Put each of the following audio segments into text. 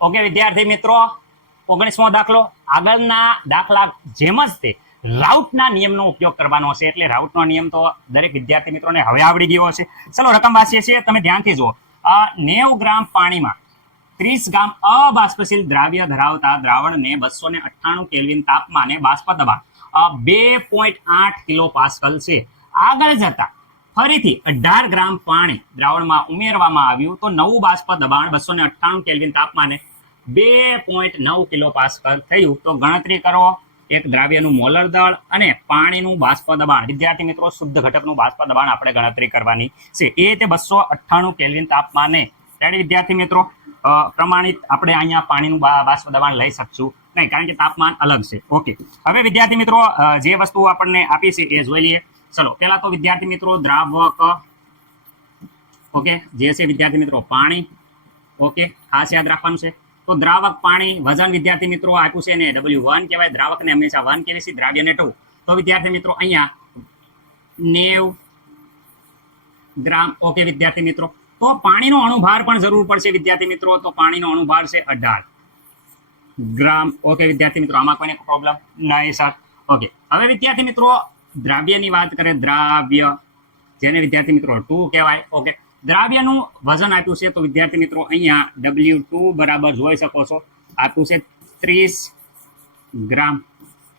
Okay વિદ્યાર્થી મિત્રો, 19મો દાખલો. આગળના દાખલા જેમ જ તે રાઉટના નિયમનો ઉપયોગ કરવાનો હશે, એટલે રાઉટનો નિયમ તો દરેક વિદ્યાર્થી મિત્રોને હવે આવડી ગયો હશે. ચલો રકમ વાંચીએ છીએ, તમે ધ્યાનથી જુઓ. 90 ગ્રામ પાણીમાં 30 ગ્રામ અબાષ્પશીલ દ્રાવ્ય ધરાવતા દ્રાવણને 298 કેલ્વિન તાપમાને બાષ્પ દબાણ 2.8 કિલો પાસ્કલ છે. આગળ જતા ફરીથી 18 ગ્રામ પાણી દ્રાવણમાં ઉમેરવામાં આવ્યું તો નવું બાષ્પ દબાણ 298 કેલ્વિન તાપમાને 2.9 કિલો પાસ્કલ થયું. તો ગણતરી કરો એક દ્રાવ્યનું મોલર દળ અને પાણીનું બાષ્પ દબાણ. વિદ્યાર્થી મિત્રો, શુદ્ધ ઘટકનું બાષ્પ દબાણ આપણે ગણતરી કરવાની છે. એ તે 298 કેલ્વિન તાપમાને. રેડી વિદ્યાર્થી મિત્રો? પ્રમાણિત આપણે અહીંયા પાણીનું બાષ્પ દબાણ લઈ શકશું નહીં, કારણ કે તાપમાન અલગ છે. ઓકે, હવે વિદ્યાર્થી મિત્રો જે વસ્તુ આપણને આપી છે એ જોઈ લઈએ. ચલો પહેલા તો વિદ્યાર્થી મિત્રો દ્રાવક, ઓકે, જે છે વિદ્યાર્થી મિત્રો પાણી. ઓકે, ખાસ યાદ રાખવાનું છે. તો દ્રાવક પાણી વજન વિદ્યાર્થી મિત્રો આપ્યું છે ને W1 કહેવાય. દ્રાવકને હંમેશા 1 કહેવાય છે, દ્રાવ્યને 2. તો વિદ્યાર્થી મિત્રો અહીંયા 90 ગ્રામ. ઓકે વિદ્યાર્થી મિત્રો, તો પાણીનો અણુભાર પણ જરૂર પડશે વિદ્યાર્થી મિત્રો. તો પાણીનો અણુભાર છે 18 ગ્રામ. ઓકે વિદ્યાર્થી મિત્રો, આમાં કોઈને પ્રોબ્લેમ નહીં સર? ઓકે, હવે વિદ્યાર્થી મિત્રો દ્રાવ્યની વાત કરે, દ્રાવ્ય જેને વિદ્યાર્થી મિત્રો 2 કહેવાય. ઓકે, દ્રાવ્યનું વજન આપ્યું છે તો વિદ્યાર્થી મિત્રો અહીંયા W2 બરાબર જોઈ શકો છો આપ્યું છે 30 ગ્રામ.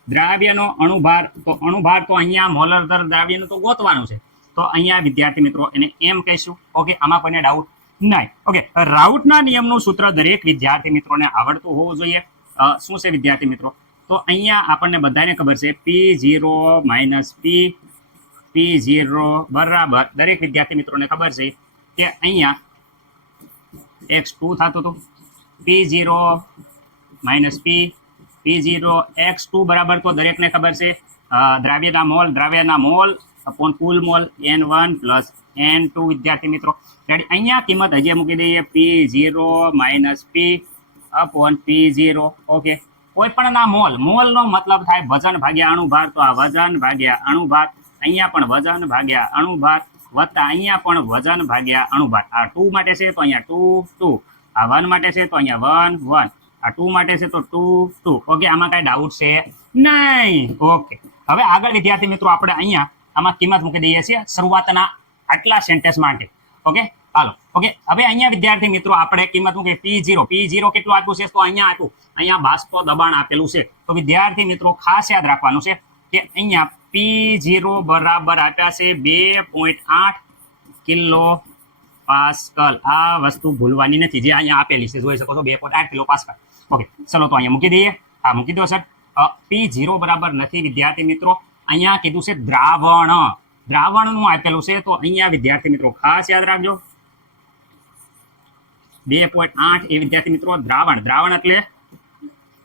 દ્રાવ્યનો અણુભાર, તો અણુભાર તો અહીંયા મોલર દર દ્રાવ્યનું તો ગોતવાનું છે. તો અહીંયા વિદ્યાર્થી મિત્રો એને એમ કહીશું. ઓકે, આમાં કોઈને ડાઉટ નહીં? ઓકે, રાઉટના નિયમનું સૂત્ર દરેક વિદ્યાર્થી મિત્રોને આવડતું હોવું જોઈએ. શું છે વિદ્યાર્થી મિત્રો? તો અહીંયા આપણને બધાને ખબર છે P0 માઇનસ P0 બરાબર દરેક વિદ્યાર્થી મિત્રોને ખબર છે કે અહીંયા x2 થતું હતું. P0 માઇનસ P0 x2 બરાબર તો દરેકને ખબર છે દ્રાવ્યના મોલ અપોન કુલ મોલ N1 પ્લસ N2 વિદ્યાર્થી મિત્રો. રેડી, અહીંયા કિંમત હજી મૂકી દઈએ P0 minus P upon P0. Okay, કોઈ પણ ના મોલનો મતલબ થાય વજન ભાગ્યા અણુભાર. તો આ વજન ભાગ્યા અણુભાર, અહીંયા પણ વજન ભાગ્યા અણુભાર, વત્તા અહીંયા પણ વજન ભાગ્યા અણુભાર. આ 2 માટે છે તો અહીંયા 2 આ 1 માટે છે તો અહીંયા 1 આ 2 માટે છે તો 2. ઓકે, આમાં કાંઈ ડાઉટ છે નહીં? ઓકે, હવે આગળ વિદ્યાર્થી મિત્રો આપણે અહીંયા આમાં કિંમત મૂકી દઈએ છીએ શરૂઆતના આટલા સેન્ટેન્સ માટે. ઓકે, હાલો. ઓકે, હવે અહીંયા વિદ્યાર્થી મિત્રો આપણે કિંમત મૂકીએ P0 કેટલું આપ્યું છે? તો અહીંયા આપ્યું, અહીંયા બાષ્પ દબાણ આપેલું છે. તો વિદ્યાર્થી મિત્રો ખાસ યાદ રાખવાનું છે કે અહીંયા P0 બરાબર આપ્યા છે 2.8 કિલો પાસ્કલ. આ વસ્તુ ભૂલવાની નથી, જે અહીંયા આપેલી છે જોઈ શકો છો 2.8 કિલો પાસ્કલ. ઓકે, ચલો તો અહીંયા મૂકી દઈએ. હા, મૂકી દો સર. P0 બરાબર નથી વિદ્યાર્થી મિત્રો, અહીંયા કીધું છે દ્રાવણનું આપેલું છે. તો અહીંયા વિદ્યાર્થી મિત્રો ખાસ યાદ રાખજો 2.8 એ વિદ્યાર્થી મિત્રો દ્રાવણ એટલે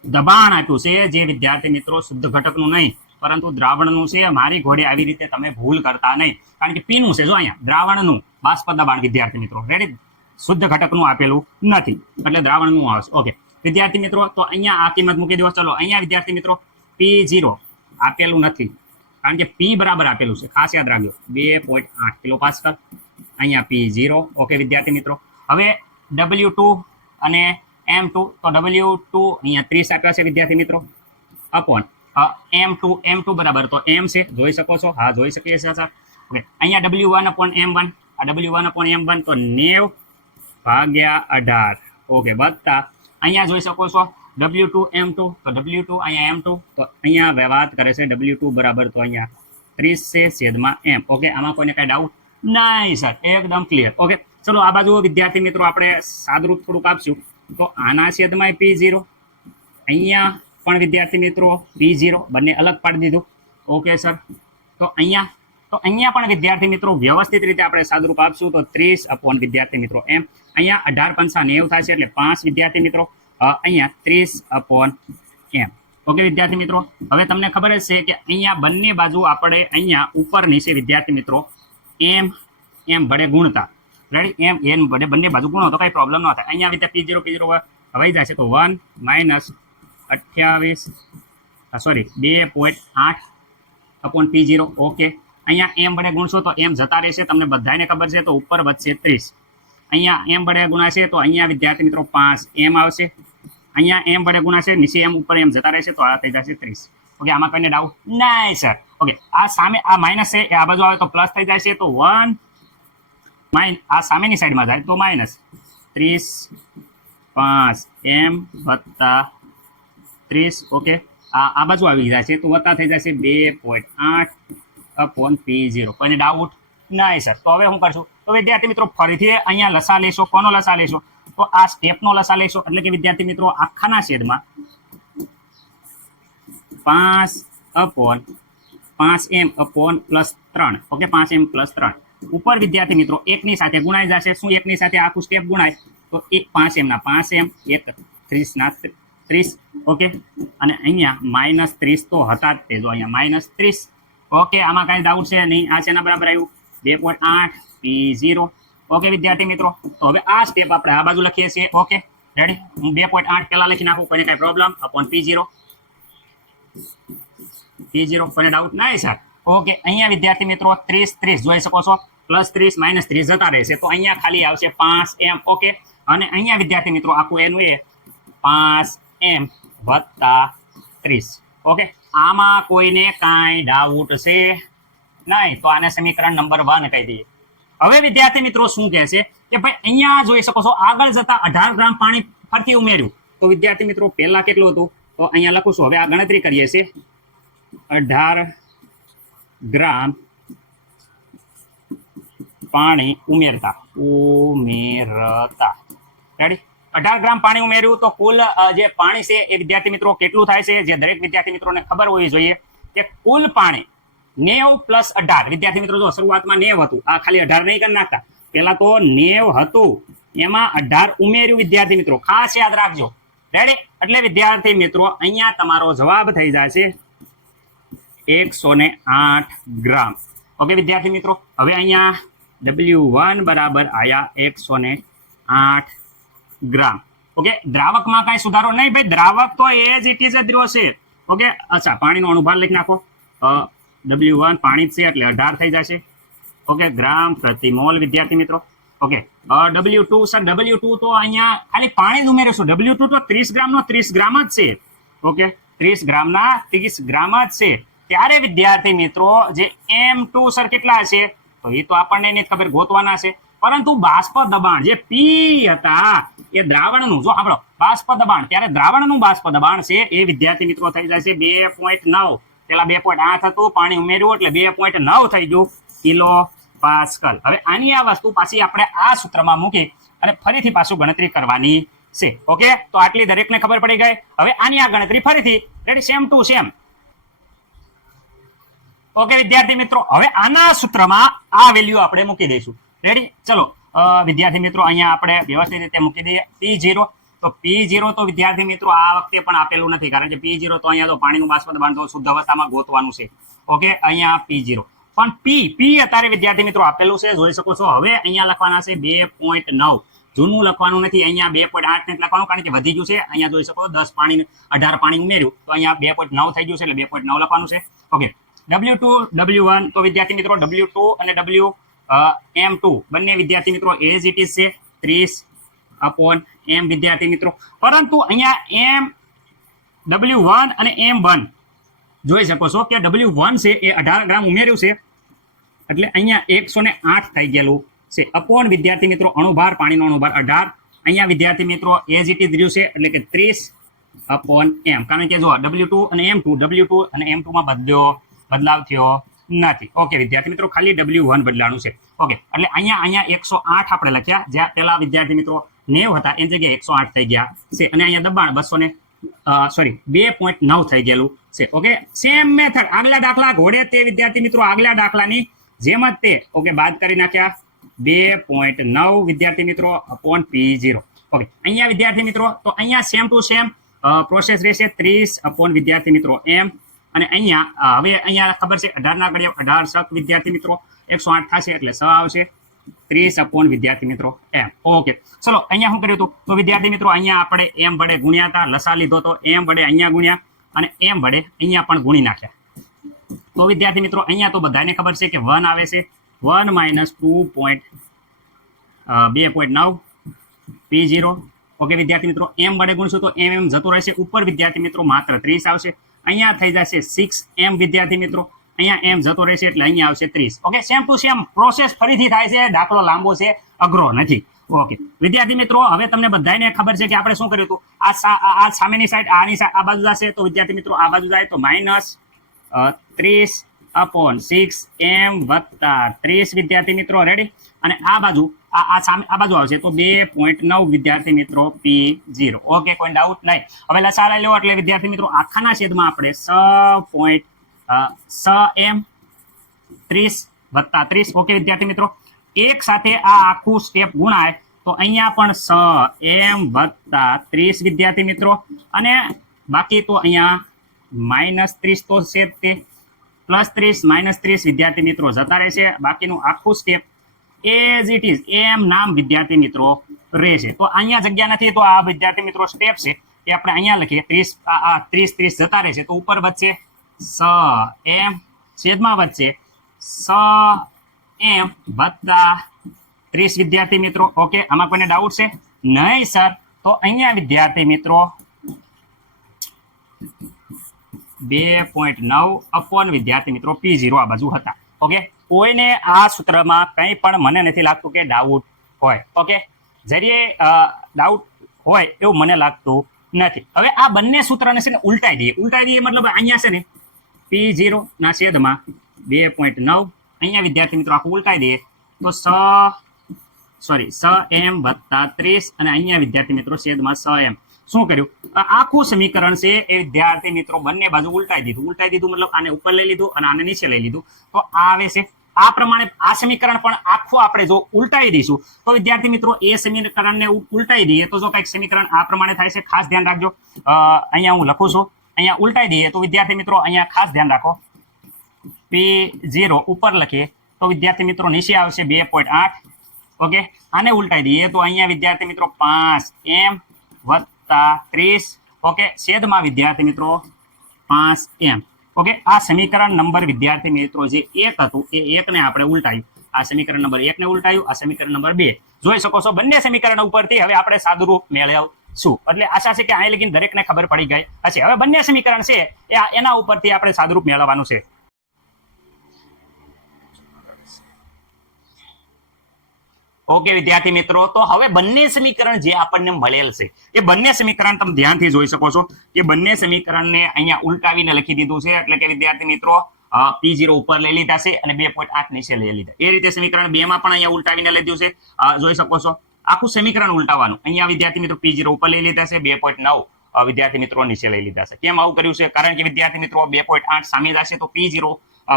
દબાણ આપ્યું છે, જે વિદ્યાર્થી મિત્રો શુદ્ધ ઘટકનું નહીં પરંતુ દ્રાવણનું છે. મારી ઘોડે આવી રીતે તમે ભૂલ કરતા નહીં, કારણ કે પીનું છે. જો અહીંયા દ્રાવણનું બાષ્પ દબાણ વિદ્યાર્થી મિત્રો. રેડી, શુદ્ધ ઘટકનું આપેલું નથી એટલે દ્રાવણનું આવશે. ઓકે વિદ્યાર્થી મિત્રો, તો અહીંયા આ કિંમત મૂકી દો. ચલો અહીંયા વિદ્યાર્થી મિત્રો P0 આપેલું નથી, કારણ કે P બરાબર આપેલું છે. ખાસ યાદ રાખજો 2.8 કિલો પાસ્કલ, અહીંયા P0. ઓકે વિદ્યાર્થી મિત્રો, હવે W2 અને M2. તો W2 અહીંયા 30 આપ્યા છે વિદ્યાર્થી મિત્રો અપોન M2 બરાબર તો M છે, જોઈ શકો છો? હા, જોઈ શકીએ છીએ સર. ઓકે, અહીંયા W1 અપોન M1, આ W1 અપોન M1 તો 90 ભાગ્યા 18. ઓકે, વત્તા અહીંયા જોઈ શકો છો W2 M2, તો W2 અહીંયા M2, તો અહીંયા વાત કરે છે W2 બરાબર તો અહીંયા 30 છે છેદમાં M. ઓકે, આમાં કોઈને કાંઈ ડાઉટ નહીં સર? એકદમ ક્લિયર. ઓકે, ચલો આ બાજુ વિદ્યાર્થી મિત્રો આપણે સાદુરૂપ થોડુંક આપશું. તો આના છેદમાં P0, અહીંયા પણ વિદ્યાર્થી મિત્રો P0, બંને અલગ પાડી દીધું. ઓકે સર, તો અહીંયા પણ વિદ્યાર્થી મિત્રો વ્યવસ્થિત રીતે આપણે સાદુરૂપ આપશું. તો 30 અપોન વિદ્યાર્થી મિત્રો M, અહીંયા 18 પંચા 90 થાય છે એટલે 5 વિદ્યાર્થી મિત્રો, અહીંયા 30 અપોન M. ઓકે વિદ્યાર્થી મિત્રો, હવે તમને ખબર જ છે કે અહીંયા બંને બાજુ આપણે અહીંયા ઉપર નીચે વિદ્યાર્થી મિત્રો M વડે ગુણતા. રેડી, એમ વડે બંને બાજુ ગુણો તો કાંઈ પ્રોબ્લેમ ન થાય. અહીંયા વિદ્યાર્થી P0 વહી જાય છે તો 1 માઇનસ 2.8 અપોન P0. ઓકે, અહીંયા M વડે ગુણશો તો M જતા રહેશે, તમને બધાને ખબર છે. તો ઉપર વધશે 30, અહીંયા એમ વડે ગુણાશે તો અહીંયા વિદ્યાર્થી મિત્રો 5 એમ આવશે, અહીંયા એમ વડે ગુણાશે, નીચે એમ ઉપર એમ જતા રહેશે તો આ થઈ જશે 30. ઓકે, આમાં કોઈને ડાઉટ નહીં સર? ઓકે, આ સામે આ માઇનસ છે એ આ બાજુ આવે તો પ્લસ થઈ જાય છે, તો 1 આ સામેની સાઈડમાં જાય તો માઇનસ 30 5 એમ વત્તા 30. ઓકે, આ બાજુ આવી જાય છે તો વત્તા થઈ જશે 2.8 અપોન P0. કોઈને ડાઉટ નહીં સર? તો હવે હું કરશું, તો વિદ્યાર્થી મિત્રો ફરીથી અહીંયા લસા લેશો. કોનો લસા લેશો? તો આ સ્ટેપનો લસા લેશો, એટલે કે વિદ્યાર્થી મિત્રો આખાના છેદમાં 5 upon 5m upon +3. Okay, 5m +3 ઉપર વિદ્યાર્થી મિત્રો એકની સાથે ગુણાઈ જશે. શું એકની સાથે આખું સ્ટેપ ગુણાય? તો 5m ના 5m, 30 ના 30. ઓકે, અને અહીંયા -30 તો હતા જ તે, જો અહીંયા -30. ઓકે, આમાં કાંઈ ડાઉટ છે નહીં? આ શેના બરાબર આવ્યું? 2.8 P0. ઓકે વિદ્યાર્થી મિત્રો, તો હવે આ સ્ટેપ આપણે આ બાજુ લખીએ છીએ. ઓકે રેડી, હું 2.8 પેલા લખી નાખું, કોઈને કાંઈ પ્રોબ્લેમ? Upon P0. કોઈને ડાઉટ નહીં સર? ઓકે, અહીંયા વિદ્યાર્થી મિત્રો 30 જોઈ શકો છો, +30 -30 જતા રહેશે, તો અહીંયા ખાલી આવશે 5m. ઓકે, અને અહીંયા વિદ્યાર્થી મિત્રો આખું એનું એ 5m વત્તા 30. ઓકે, આમાં કોઈને કાંઈ ડાઉટ છે નહીં? તો આને સમીકરણ નંબર 1 કહી દઈએ. હવે વિદ્યાર્થી મિત્રો શું કહે છે કે ભાઈ અહીંયા જોઈ શકો છો આગળ જતા 18 ગ્રામ પાણી ફરતી ઉમેર્યું. તો વિદ્યાર્થી મિત્રો પહેલા કેટલું હતું? તો અહીંયા લખું છું, હવે આ ગણતરી કરીએ છીએ. 18 ગ્રામ પાણી ઉમેરતા રેડી, 18 ગ્રામ પાણી ઉમેર્યું તો કુલ જે પાણી છે એ વિદ્યાર્થી મિત્રો કેટલું થાય છે, જે દરેક વિદ્યાર્થી મિત્રોને ખબર હોવી જોઈએ કે કુલ પાણી 90 + 18. વિદ્યાર્થી મિત્રો જો શરૂઆતમાં 90 હતું, આ ખાલી 18 નહીં કરી નાખતા, પહેલા તો 90 હતું, એમાં 18 ઉમેર્યું વિદ્યાર્થી મિત્રો, ખાસ યાદ રાખજો. રેડી, એટલે વિદ્યાર્થી મિત્રો અહીંયા તમારો જવાબ થઈ જશે 108 ગ્રામ. ઓકે વિદ્યાર્થી મિત્રો, હવે અહીંયા W1 બરાબર આયા 108 ગ્રામ. ઓકે, દ્રાવકમાં કાંઈ સુધારો નહીં ભાઈ, દ્રાવક તો એ જ ઇટ ઇઝ જ રહ્યો છે. ઓકે, અચ્છા પાણીનો અનુભાર લખી નાખો. W1 પાણી જ છે એટલે 18 થઈ જશે. ઓકે, ગ્રામ પ્રતિ મોલ વિદ્યાર્થી મિત્રો. ઓકે, W2 સર, W2 તો અહીંયા ખાલી પાણી જ ઉમેરીશું. W2 તો 30 ગ્રામનો 30 ગ્રામ જ છે. ઓકે, 30 ગ્રામના 30 ગ્રામ જ છે. ત્યારે વિદ્યાર્થી મિત્રો જે M2 સર કેટલા છે? તો એ તો આપણને નહીં ખબર, ગોતવાના છે. પરંતુ બાષ્પ દબાણ જે P હતા એ દ્રાવણનું, જો આપણો બાષ્પ દબાણ, ત્યારે દ્રાવણનું બાષ્પ દબાણ છે એ વિદ્યાર્થી મિત્રો થઈ જશે 2.9. પેલા 2.8 હતું, પાણી ઉમેર્યું એટલે 2.9 થઈ ગયું કિલો પાસ્કલ. હવે આની આ વસ્તુ પાછી આપણે આ સૂત્રમાં મૂકી અને ફરીથી પાછું ગણતરી કરવાની છે. ઓકે, તો આટલી દરેકને ખબર પડી ગઈ. હવે આની આ ગણતરી ફરીથી ready, same to same. Okay વિદ્યાર્થી મિત્રો, હવે આના સૂત્રમાં આ વેલ્યુ આપણે મૂકી દઈશું. રેડી, ચલો વિદ્યાર્થી મિત્રો અહીંયા આપણે વ્યવસ્થિત રીતે મૂકી દઈએ. P0, તો P0 તો વિદ્યાર્થી મિત્રો આ વખતે પણ આપેલું નથી, કારણ કે P0 તો અહીંયા તો પાણીનું બાષ્પ દબાણ તો શુદ્ધ અવસ્થામાં ગોતવાનું છે. ઓકે, અહીંયા P0 પણ P અત્યારે વિદ્યાર્થી મિત્રો આપેલું છે, જોઈ શકો છો. હવે અહીંયા લખવાના છે 2.9. જૂનું લખવાનું નથી, અહીંયા 2.8 ને લખવાનું, કારણ કે વધી ગયું છે. અહીંયા જોઈ શકો 18 પાણી ઉમેર્યું તો અહીંયા 2.9 થઈ ગયું છે, એટલે 2.9 લખવાનું છે. ઓકે, W2 W1 તો વિદ્યાર્થી મિત્રો W2 અને M2 બંને વિદ્યાર્થી મિત્રો એઝ ઇટ ઇઝ છે 30/m વિદ્યાર્થી મિત્રો. પરંતુ અહીંયા W1 અને M1 જોઈ શકો છો કે W1 છે એ 18 ગ્રામ ઉમેર્યું છે, એટલે અહીંયા 108 થઈ ગયેલું છે. અપોન વિદ્યાર્થી મિત્રો અણુભાર, પાણીનો અણુભાર 18, અહીંયા વિદ્યાર્થી મિત્રો એઝ ઇટ ઇઝ રહ્યું છે, એટલે કે 30/m. કારણ કે જો W2 અને M2 માં બદલાવ થયો નથી. ઓકે વિદ્યાર્થી મિત્રો, ખાલી W1 બદલાણું છે. ઓકે, એટલે અહીંયા 108 આપણે લખ્યા, જ્યાં પેલા વિદ્યાર્થી મિત્રો 90 હતા એની જગ્યાએ 108 થઈ ગયા છે, અને અહીંયા દબાણ 2.9 થઈ ગયેલું છે. ઓકે, સેમ મેથડ આગલા દાખલા ઘોડે તે વિદ્યાર્થી મિત્રો આગલા દાખલાની જેમ જ તે. ઓકે, બાદ કરી નાખ્યા 2.9 વિદ્યાર્થી મિત્રો અપોન P0. ઓકે, અહીંયા વિદ્યાર્થી મિત્રો તો અહીંયા સેમ ટુ સેમ પ્રોસેસ રહેશે 30 વિદ્યાર્થી મિત્રો m. અને અહીંયા હવે અહીંયા ખબર છે 18 ના ઘડિયા 18 વિદ્યાર્થી મિત્રો 108 થશે, એટલે 6 આવશે 30 વિદ્યાર્થી મિત્રો m. ઓકે, ચલો અહીંયા શું કર્યું હતું? તો વિદ્યાર્થી મિત્રો અહીંયા આપણે m વડે ગુણ્યા હતા, લસા લીધો તો m વડે અહીંયા ગુણ્યા અને m વડે અહીંયા પણ ગુણી નાખ્યા. તો વિદ્યાર્થી મિત્રો અહીંયા તો બધાને ખબર છે કે 1 આવે છે, 1 - 2. 2.9 P0. ઓકે વિદ્યાર્થી મિત્રો એમ વડે ગુણશું તો એમ જતો રહેશે ઉપર વિદ્યાર્થી મિત્રો માત્ર 30 આવશે. અહીંયા થઈ જશે 6m વિદ્યાર્થી મિત્રો, અહીંયા એમ જતો રહેશે એટલે અહીંયા આવશે 30. Okay same to same process ફરીથી થાય છે, દાખલો લાંબો છે, અઘરો નથી. ઓકે વિદ્યાર્થી મિત્રો હવે તમને બધાને ખબર છે કે આપણે શું કર્યું હતું, આ સામેની સાઈડ આની આ બાજુ જશે તો વિદ્યાર્થી મિત્રો આ બાજુ જાય તો -30/6m + 30 વિદ્યાર્થી મિત્રો રેડી. અને આ બાજુ આ બાજુ આવશે તો 2.9 વિદ્યાર્થી મિત્રો P0. ઓકે કોઈ ડાઉટ નહીં. હવે લસા લઈ લો એટલે વિદ્યાર્થી મિત્રો આખાના છેદમાં આપણે 6m 30 + 30. ઓકે વિદ્યાર્થી મિત્રો એક સાથે આ આખું સ્ટેપ ગુણાય તો અહીંયા પણ 6m + 30 વિદ્યાર્થી મિત્રો, અને બાકી તો અહીંયા -30 તો છે તે, +30 -30 વિદ્યાર્થી મિત્રો જતા રહેશે. બાકીનું આખું step as it is am નામ વિદ્યાર્થી મિત્રો રહેશે. તો અહીંયા જગ્યા નથી તો આ વિદ્યાર્થી મિત્રો સ્ટેપ છે એ આપણે અહીંયા લખીએ. 30 જતા રહેશે તો ઉપર વચ્ચે 6m છેદમાં વચ્ચે 6m + 30 વિદ્યાર્થી મિત્રો. ઓકે આમાં કોઈને ડાઉટ છે? નહીં સર. તો અહીંયા વિદ્યાર્થી મિત્રો 2.9 અપોન વિદ્યાર્થી મિત્રો P0 આ બાજુ હતા. ઓકે કોઈને આ સૂત્રમાં કંઈ પણ મને નથી લાગતું કે ડાઉટ હોય. ઓકે જરીએ ડાઉટ હોય એવું મને લાગતું નથી. હવે આ બંને સૂત્રને છે ને ઉલટાઈ દઈએ મતલબ અહીંયા છે ને P0 ના છેદમાં 2.9 અહીંયા વિદ્યાર્થી મિત્રો આખું ઉલટાઈ દઈએ તો 6m + 30 અને અહીંયા વિદ્યાર્થી મિત્રો છેદમાં 6m. શું કર્યું, આખું સમીકરણ છે એ વિદ્યાર્થી મિત્રો બંને બાજુ ઉલટાઈ દીધું મતલબ આને ઉપર લઈ લીધું અને આને નીચે લઈ લીધું. તો આ આવે છે આ પ્રમાણે. આ સમીકરણ પણ આખું આપણે જો ઉલટાઈ દઈશું તો વિદ્યાર્થી મિત્રો એ સમીકરણને ઉલટાઈ દઈએ તો જો કંઈક સમીકરણ આ પ્રમાણે થાય છે. ખાસ ધ્યાન રાખજો, અહીંયા હું લખું છું, અહીંયા ઉલટાઈ દઈએ તો વિદ્યાર્થી મિત્રો અહીંયા ખાસ ધ્યાન રાખો P0 ઉપર લખીએ તો વિદ્યાર્થી મિત્રો નીચે આવશે 2.8. ઓકે આને ઉલટાઈ દઈએ તો અહીંયા વિદ્યાર્થી મિત્રો 5m + 30. ઓકે છેદમાં વિદ્યાર્થી મિત્રો 5m. ઓકે આ સમીકરણ નંબર વિદ્યાર્થી મિત્રો જે 1 હતું એ 1 ને આપણે ઉલટાયું. આ સમીકરણ નંબર 1 ને ઉલટાયું, આ સમીકરણ નંબર 2. જોઈ શકો છો બંને સમીકરણ ઉપરથી હવે આપણે સાદુરૂપ મેળવશું. એટલે આશા છે કે અહીં લગીને દરેકને ખબર પડી ગઈ હશે. હવે બંને સમીકરણ છે એના ઉપરથી આપણે સાદુરૂપ મેળવવાનું છે. ઓકે વિદ્યાર્થી મિત્રો તો હવે બંને સમીકરણ જે આપણને મળેલ છે એ બંને સમીકરણ તમે ધ્યાનથી જોઈ શકો છો કે બંને સમીકરણને અહીંયા ઉલટાવીને લખી દીધું છે. એટલે કે વિદ્યાર્થી મિત્રો P0 ઉપર લઈ લીધા છે અને 2.8 નીચે લઈ લીધા. એ રીતે સમીકરણ 2 માં પણ અહીંયા ઉલટાવીને લીધું છે. જોઈ શકો છો આખું સમીકરણ ઉલટાવવાનું. અહીંયા વિદ્યાર્થી મિત્રો P0 ઉપર લઈ લીધા છે, 2.9 વિદ્યાર્થી મિત્રો નીચે લઈ લીધા છે. કેમ આવું કર્યું છે? કારણ કે વિદ્યાર્થી મિત્રો 2.8 સામે જશે તો P0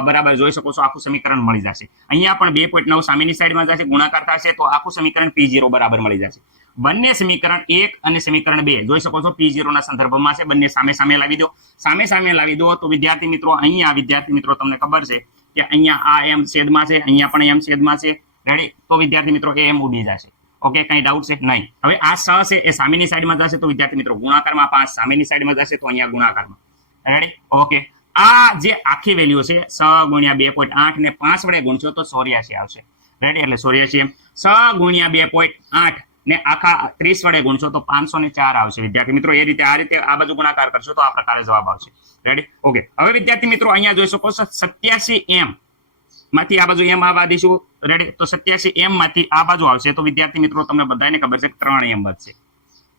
બરાબર જોઈ શકો છો આખું સમીકરણ મળી જશે. અહીંયા પણ 2.9 સામેની સાઈડમાં જશે, ગુણાકાર થશે તો આખું સમીકરણ P0 બરાબર મળી જશે. બંને સમીકરણ 1 અને સમીકરણ 2 જોઈ શકો છો P0 ના સંદર્ભમાં છે. બંને સામે લાવી દો તો વિદ્યાર્થી મિત્રો અહીંયા વિદ્યાર્થી મિત્રો તમને ખબર છે કે અહીંયા આ m છેદમાં છે, અહીંયા પણ m છેદમાં છે. રેડી? તો વિદ્યાર્થી મિત્રો એ m ઉડી જશે. ઓકે કઈ ડાઉટ છે? નહીં. હવે આ 6 છે એ સામેની સાઈડમાં જશે તો વિદ્યાર્થી મિત્રો ગુણાકારમાં, 5 સામેની સાઈડમાં જશે તો અહીંયા ગુણાકારમાં. રેડી? ઓકે આ જે આખી વેલ્યુ છે 6 × 2.8 ને 5 વડે ગુણશો તો 84 આવશે. રેડી? એટલે 84m. 6 × 2.8 ને આખા 30 વડે ગુણશો તો 504 આવશે વિદ્યાર્થી મિત્રો. એ રીતે આ રીતે આ બાજુ ગુણાકાર કરશો તો આ પ્રકારે જવાબ આવશે. રેડી? ઓકે હવે વિદ્યાર્થી મિત્રો અહીંયા જોઈ શકો છો 87m માંથી આ બાજુ m આવવા દઈશું. રેડી? તો 87m માંથી આ બાજુ આવશે તો વિદ્યાર્થી મિત્રો તમને બધાને ખબર છે 3m વધશે.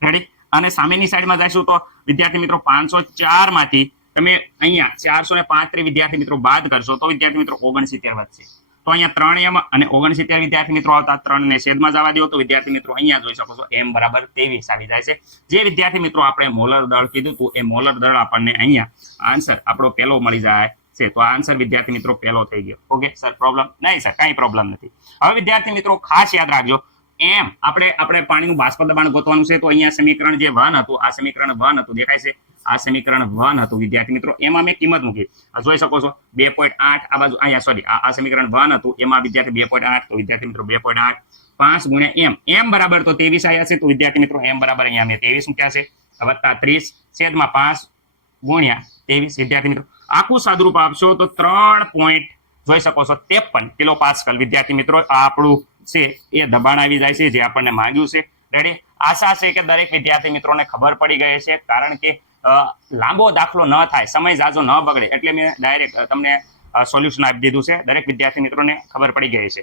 રેડી? અને સામેની સાઈડમાં જઈશું તો વિદ્યાર્થી મિત્રો 504 માંથી તમે અહીંયા 435 વિદ્યાર્થી મિત્રો બાદ કરશો તો વિદ્યાર્થી મિત્રો 69 વધશે. તો અહીંયા 3m અને 69 વિદ્યાર્થી મિત્રો આવતા 3 ને છેદમાં જવા દો તો વિદ્યાર્થી મિત્રો અહીંયા જોઈ શકો છો m = 23 આવી જાય છે. જે વિદ્યાર્થી મિત્રો આપણે મોલર દળ કીધું હતું એ મોલર દળ આપણને અહીંયા આન્સર આપણો પહેલો મળી જાય છે. તો આ આન્સર વિદ્યાર્થી મિત્રો પહેલો થઈ ગયો. ઓકે સર પ્રોબ્લેમ નહીં? સર કાંઈ પ્રોબ્લેમ નથી. હવે વિદ્યાર્થી મિત્રો ખાસ યાદ રાખજો આપણે પાણીનું બાષ્પ દબાણ ગોતવાનું છે. તો અહીંયા સમીકરણ જે 1 હતું આ સમીકરણ 1 હતું દેખાય છે. આ સમીકરણ 1 હતું વિદ્યાર્થી મિત્રો. એમાં મેં કિંમત મૂકી જોઈ શકો છો 2.8 આ બાજુ અહીંયા સોરી આ સમીકરણ 1 હતું એમાં વિદ્યાર્થી 2.8 તો વિદ્યાર્થી મિત્રો 2.8 5 × m બરાબર તો 23 આવ્યા છે. તો વિદ્યાર્થી મિત્રો m બરાબર અહીંયા મેં 23 મૂક્યા છે વત્તા 30 છેદમાં 5 × 23 વિદ્યાર્થી મિત્રો આખું સાદુરૂપ આપશો તો 3. જોઈ શકો છો 53 કિલો પાસ્કલ વિદ્યાર્થી મિત્રો આ આપણું છે એ દબાણ આવી જાય છે જે આપણને માંગ્યું છે. રેડી. આશા છે કે દરેક વિદ્યાર્થી મિત્રોને ખબર પડી ગઈ છે, કારણ કે લાંબો દાખલો ન થાય, સમય જાજો ન બગડે એટલે મેં ડાયરેક્ટ તમને સોલ્યુશન આપી દીધું છે. દરેક વિદ્યાર્થી મિત્રોને ખબર પડી ગઈ છે.